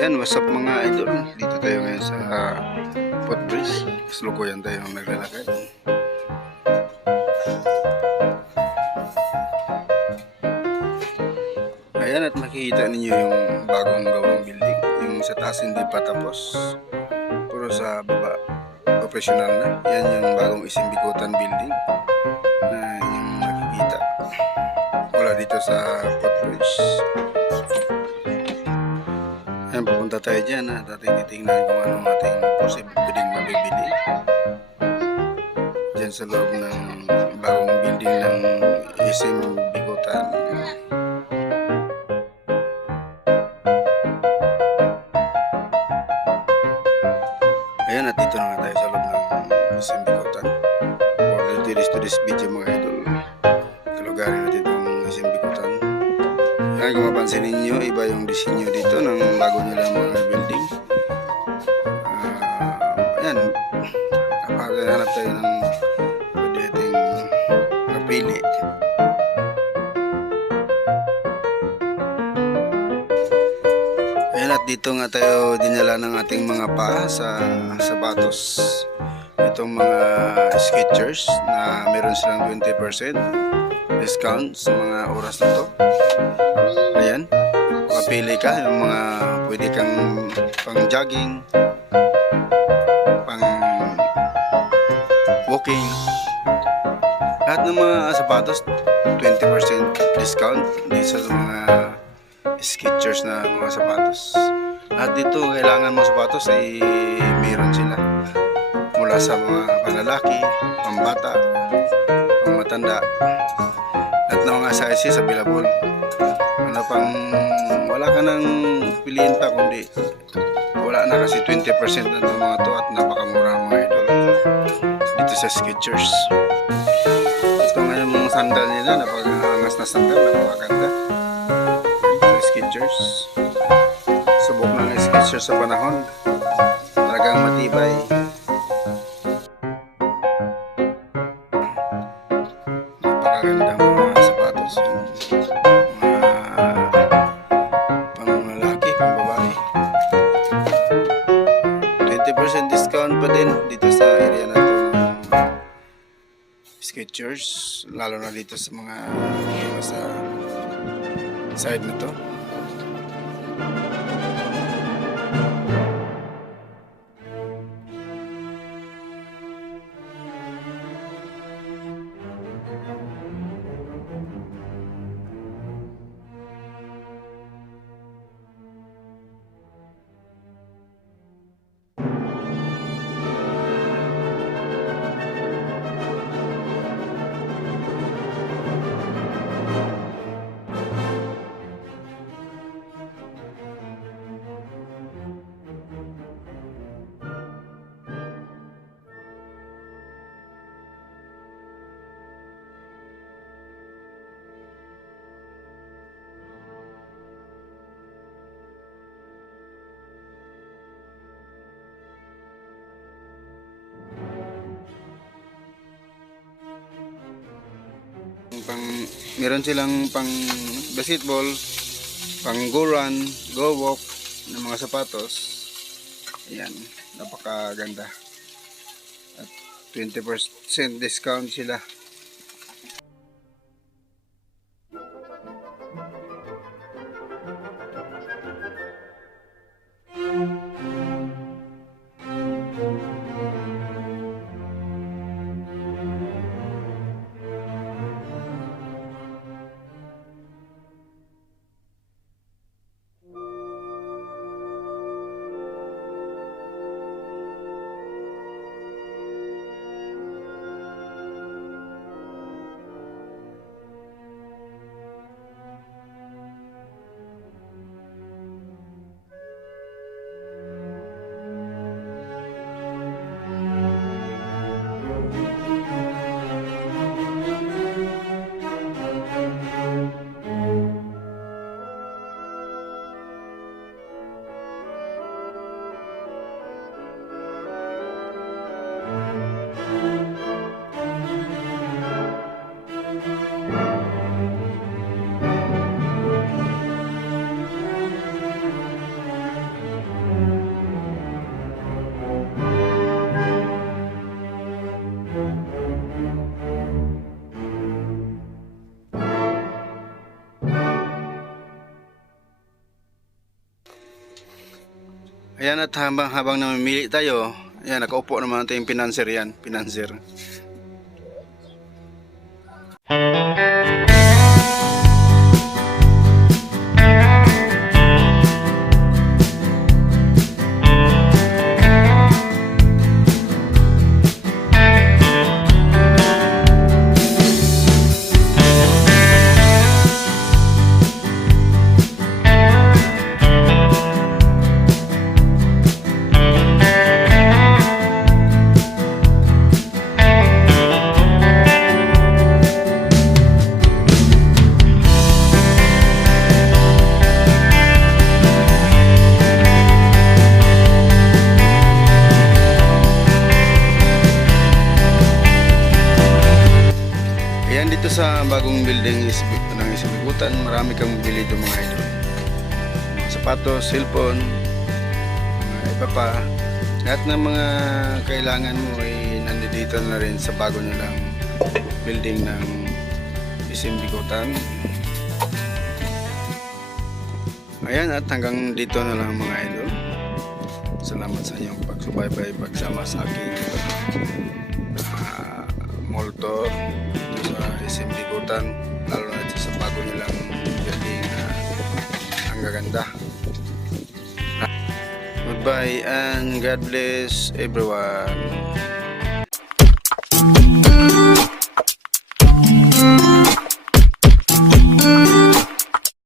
Ayan, what's up mga idol? Dito tayo ngayon sa footbridge. Kasalukuyan tayo naglalakad. Ayan, at makikita ninyo yung bagong gawang building. Yung sa taas hindi pa tapos. Puro sa baba, operational na. Yan yung bagong Isimbikutan building na yung nakikita. Wala dito sa footbridge. Ayan, pupunta tayo dyan at ating titingnan kung anong ating posibleng mabibili dyan sa loob ng bagong building ng Isimbikutan. Ayan, at dito na nga tayo sa loob ng Isimbikutan. For today's video mga idol, kalugarin natin itong Isimbikutan. Ayan, kung mapansin ninyo, iba yung disenyo dito ng bago nilang mga building. Ayan, napakahanap tayo ng pwede nating mapili. Ayan, at dito nga tayo dinala ng ating mga paa sa sapatos. Itong mga Skechers na meron silang 20% discount sa mga oras na to. Ayan, makapili ka yung mga pwede kang pang jogging, pang walking. Lahat ng mga sapatos 20% discount dito sa mga Skechers na mga sapatos. Lahat dito kailangan mo sapatos ay meron sila. Mula sa mga panlalaki, pambata, pangmatanda. At ng mga sizes available. Ano pang wala ka nang piliin pa kundi wala na kasi 20% na itong mga to at napakamura mga idol dito sa Skechers. Ito nga yung mga sandal nila, napakaangas na sandal, napakaganda. Skechers. Subok ng Skechers sa panahon. Talagang matibay. Napakaganda mga sapatos. Mga panglalaki, pambabae. 20% discount pa din dito sa area na ito ng Skechers. Lalo na dito sa mga sa side na to. Meron silang pang basketball, pang go run, go walk ng mga sapatos. Ayan, napakaganda. At 20% discount sila. Ayan, at habang namimili tayo, ayan, nakaupo naman ito yung pinanser yan, pinanser. Ayan, dito sa bagong building ng Isibigutan, marami kang mabili doon mga idol. Mga sapatos, cellphone, mga iba pa. Lahat ng mga kailangan mo ay nandito na rin sa bago nilang building ng Isibigutan. Ayan, at hanggang dito na lang mga idol. Salamat sa inyong pagsubaybay, pagsama sa aking mall tour sa Isibigutan, lalo na sa bago nilang building na ang gaganda. Goodbye and God bless everyone.